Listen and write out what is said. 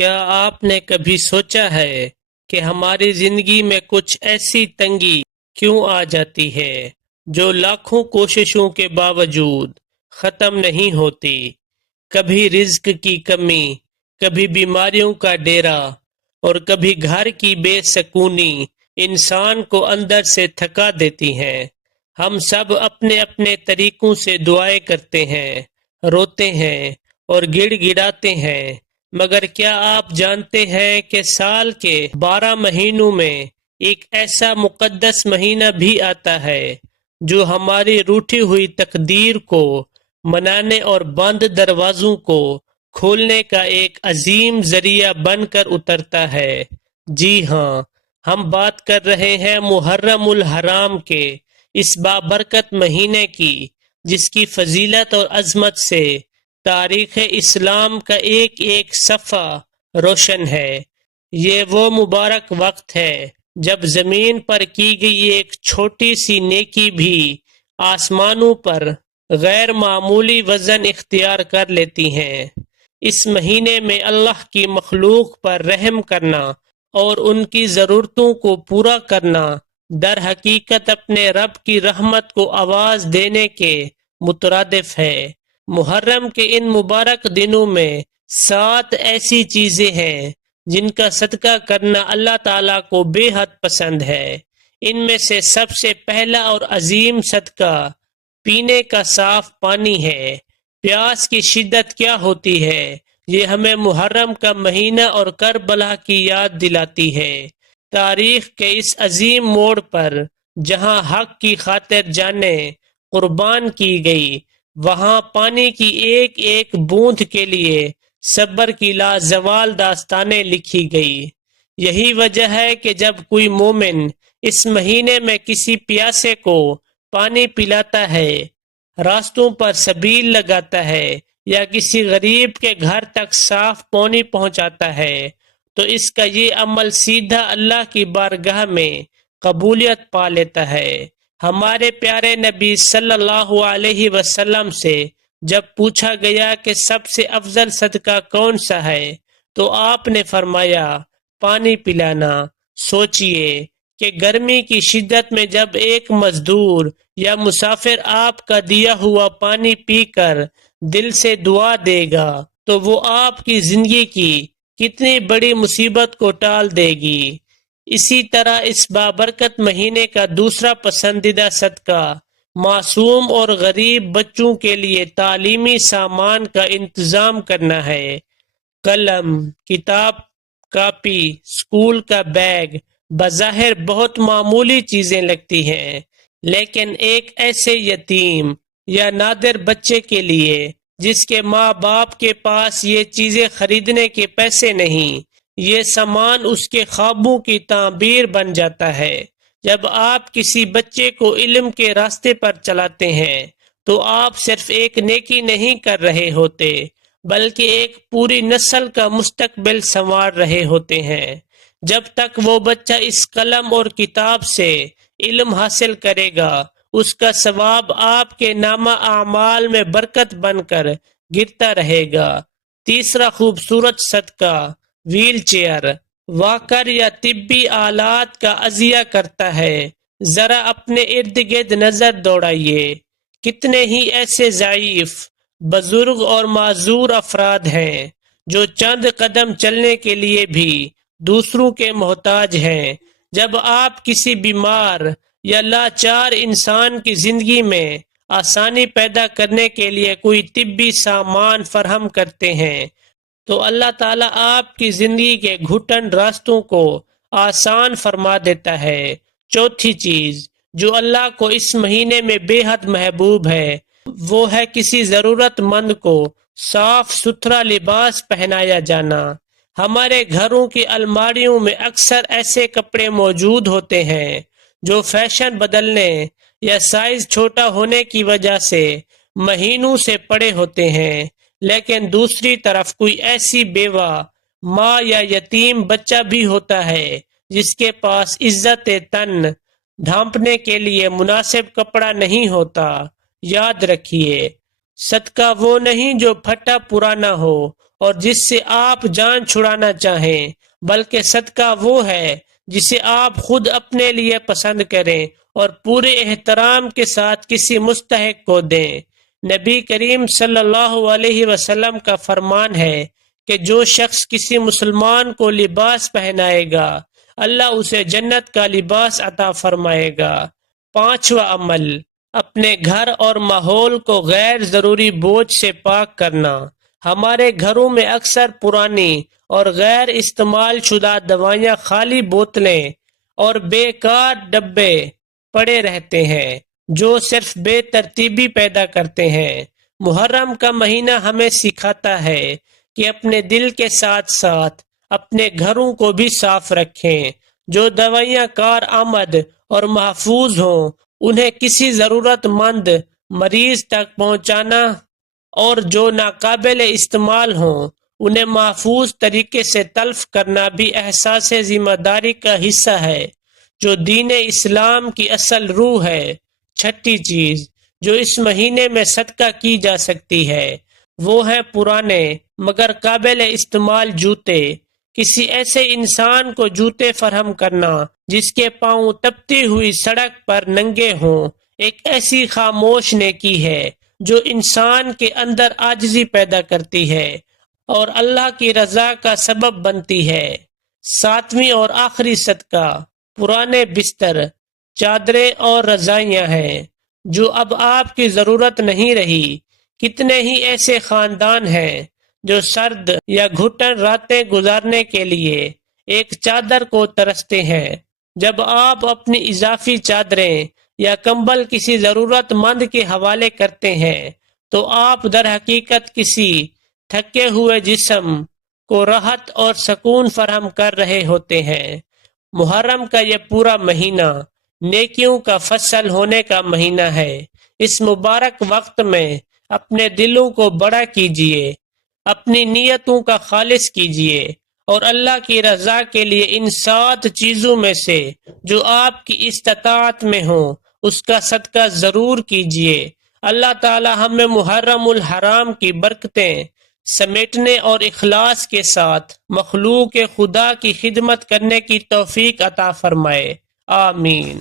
کیا آپ نے کبھی سوچا ہے کہ ہماری زندگی میں کچھ ایسی تنگی کیوں آ جاتی ہے جو لاکھوں کوششوں کے باوجود ختم نہیں ہوتی؟ کبھی رزق کی کمی، کبھی بیماریوں کا ڈیرا، اور کبھی گھر کی بے سکونی انسان کو اندر سے تھکا دیتی ہیں۔ ہم سب اپنے اپنے طریقوں سے دعائیں کرتے ہیں، روتے ہیں اور گڑ گڑاتے ہیں، مگر کیا آپ جانتے ہیں کہ سال کے 12 مہینوں میں ایک ایسا مقدس مہینہ بھی آتا ہے جو ہماری روٹھی ہوئی تقدیر کو منانے اور بند دروازوں کو کھولنے کا ایک عظیم ذریعہ بن کر اترتا ہے؟ جی ہاں، ہم بات کر رہے ہیں محرم الحرام کے اس بابرکت مہینے کی، جس کی فضیلت اور عظمت سے تاریخ اسلام کا ایک ایک صفحہ روشن ہے۔ یہ وہ مبارک وقت ہے جب زمین پر کی گئی ایک چھوٹی سی نیکی بھی آسمانوں پر غیر معمولی وزن اختیار کر لیتی ہیں۔ اس مہینے میں اللہ کی مخلوق پر رحم کرنا اور ان کی ضرورتوں کو پورا کرنا در حقیقت اپنے رب کی رحمت کو آواز دینے کے مترادف ہے۔ محرم کے ان مبارک دنوں میں 7 ایسی چیزیں ہیں جن کا صدقہ کرنا اللہ تعالیٰ کو بے حد پسند ہے۔ ان میں سے سب سے پہلا اور عظیم صدقہ پینے کا صاف پانی ہے۔ پیاس کی شدت کیا ہوتی ہے، یہ ہمیں محرم کا مہینہ اور کربلا کی یاد دلاتی ہے۔ تاریخ کے اس عظیم موڑ پر جہاں حق کی خاطر جانیں قربان کی گئی، وہاں پانی کی ایک ایک بوند کے لیے صبر کی لازوال داستانیں لکھی گئی۔ یہی وجہ ہے کہ جب کوئی مومن اس مہینے میں کسی پیاسے کو پانی پلاتا ہے، راستوں پر سبیل لگاتا ہے یا کسی غریب کے گھر تک صاف پانی پہنچاتا ہے، تو اس کا یہ عمل سیدھا اللہ کی بارگاہ میں قبولیت پا لیتا ہے۔ ہمارے پیارے نبی صلی اللہ علیہ وسلم سے جب پوچھا گیا کہ سب سے افضل صدقہ کون سا ہے، تو آپ نے فرمایا پانی پلانا۔ سوچئے کہ گرمی کی شدت میں جب ایک مزدور یا مسافر آپ کا دیا ہوا پانی پی کر دل سے دعا دے گا تو وہ آپ کی زندگی کی کتنی بڑی مصیبت کو ٹال دے گی۔ اسی طرح اس بابرکت مہینے کا دوسرا پسندیدہ صدقہ معصوم اور غریب بچوں کے لیے تعلیمی سامان کا انتظام کرنا ہے۔ قلم، کتاب، کاپی، اسکول کا بیگ بظاہر بہت معمولی چیزیں لگتی ہیں، لیکن ایک ایسے یتیم یا نادر بچے کے لیے جس کے ماں باپ کے پاس یہ چیزیں خریدنے کے پیسے نہیں، یہ سامان اس کے خوابوں کی تعبیر بن جاتا ہے۔ جب آپ کسی بچے کو علم کے راستے پر چلاتے ہیں تو آپ صرف ایک نیکی نہیں کر رہے ہوتے، بلکہ ایک پوری نسل کا مستقبل سنوار رہے ہوتے ہیں۔ جب تک وہ بچہ اس قلم اور کتاب سے علم حاصل کرے گا، اس کا ثواب آپ کے نامہ اعمال میں برکت بن کر گرتا رہے گا۔ تیسرا خوبصورت صدقہ ویل چیئر، واکر یا طبی آلات کا عطیہ کرتا ہے۔ ذرا اپنے ارد گرد نظر دوڑائیے، کتنے ہی ایسے ضعیف، بزرگ اور معذور افراد ہیں جو چند قدم چلنے کے لیے بھی دوسروں کے محتاج ہیں۔ جب آپ کسی بیمار یا لاچار انسان کی زندگی میں آسانی پیدا کرنے کے لیے کوئی طبی سامان فراہم کرتے ہیں تو اللہ تعالیٰ آپ کی زندگی کے گھٹن راستوں کو آسان فرما دیتا ہے۔ چوتھی چیز جو اللہ کو اس مہینے میں بے حد محبوب ہے، وہ ہے کسی ضرورت مند کو صاف ستھرا لباس پہنایا جانا۔ ہمارے گھروں کی الماریوں میں اکثر ایسے کپڑے موجود ہوتے ہیں جو فیشن بدلنے یا سائز چھوٹا ہونے کی وجہ سے مہینوں سے پڑے ہوتے ہیں، لیکن دوسری طرف کوئی ایسی بیوہ، ماں یا یتیم بچہ بھی ہوتا ہے جس کے پاس عزت تن ڈھانپنے کے لیے مناسب کپڑا نہیں ہوتا۔ یاد رکھیے، صدقہ وہ نہیں جو پھٹا پرانا ہو اور جس سے آپ جان چھڑانا چاہیں، بلکہ صدقہ وہ ہے جسے آپ خود اپنے لیے پسند کریں اور پورے احترام کے ساتھ کسی مستحق کو دیں۔ نبی کریم صلی اللہ علیہ وسلم کا فرمان ہے کہ جو شخص کسی مسلمان کو لباس پہنائے گا، اللہ اسے جنت کا لباس عطا فرمائے گا۔ پانچواں عمل، اپنے گھر اور ماحول کو غیر ضروری بوجھ سے پاک کرنا۔ ہمارے گھروں میں اکثر پرانی اور غیر استعمال شدہ دوائیاں، خالی بوتلیں اور بیکار ڈبے پڑے رہتے ہیں جو صرف بے ترتیبی پیدا کرتے ہیں۔ محرم کا مہینہ ہمیں سکھاتا ہے کہ اپنے دل کے ساتھ ساتھ اپنے گھروں کو بھی صاف رکھیں۔ جو دوائیاں کارآمد اور محفوظ ہوں انہیں کسی ضرورت مند مریض تک پہنچانا، اور جو ناقابل استعمال ہوں انہیں محفوظ طریقے سے تلف کرنا بھی احساس ذمہ داری کا حصہ ہے جو دین اسلام کی اصل روح ہے۔ چھٹی چیز جو اس مہینے میں صدقہ کی جا سکتی ہے وہ ہیں پرانے مگر قابل استعمال جوتے۔ کسی ایسے انسان کو جوتے فراہم کرنا جس کے پاؤں تپتی ہوئی سڑک پر ننگے ہوں، ایک ایسی خاموش نیکی ہے جو انسان کے اندر عاجزی پیدا کرتی ہے اور اللہ کی رضا کا سبب بنتی ہے۔ ساتویں اور آخری صدقہ پرانے بستر، چادریں اور رضائیاں ہیں جو اب آپ کی ضرورت نہیں رہی۔ کتنے ہی ایسے خاندان ہیں جو سرد یا گھٹن راتیں گزارنے کے لیے ایک چادر کو ترستے ہیں۔ جب آپ اپنی اضافی چادریں یا کمبل کسی ضرورت مند کے حوالے کرتے ہیں تو آپ در حقیقت کسی تھکے ہوئے جسم کو راحت اور سکون فراہم کر رہے ہوتے ہیں۔ محرم کا یہ پورا مہینہ نیکیوں کا فصل ہونے کا مہینہ ہے۔ اس مبارک وقت میں اپنے دلوں کو بڑا کیجیے، اپنی نیتوں کا خالص کیجیے اور اللہ کی رضا کے لیے ان 7 چیزوں میں سے جو آپ کی استطاعت میں ہوں اس کا صدقہ ضرور کیجیے۔ اللہ تعالی ہمیں محرم الحرام کی برکتیں سمیٹنے اور اخلاص کے ساتھ مخلوق خدا کی خدمت کرنے کی توفیق عطا فرمائے، آمین۔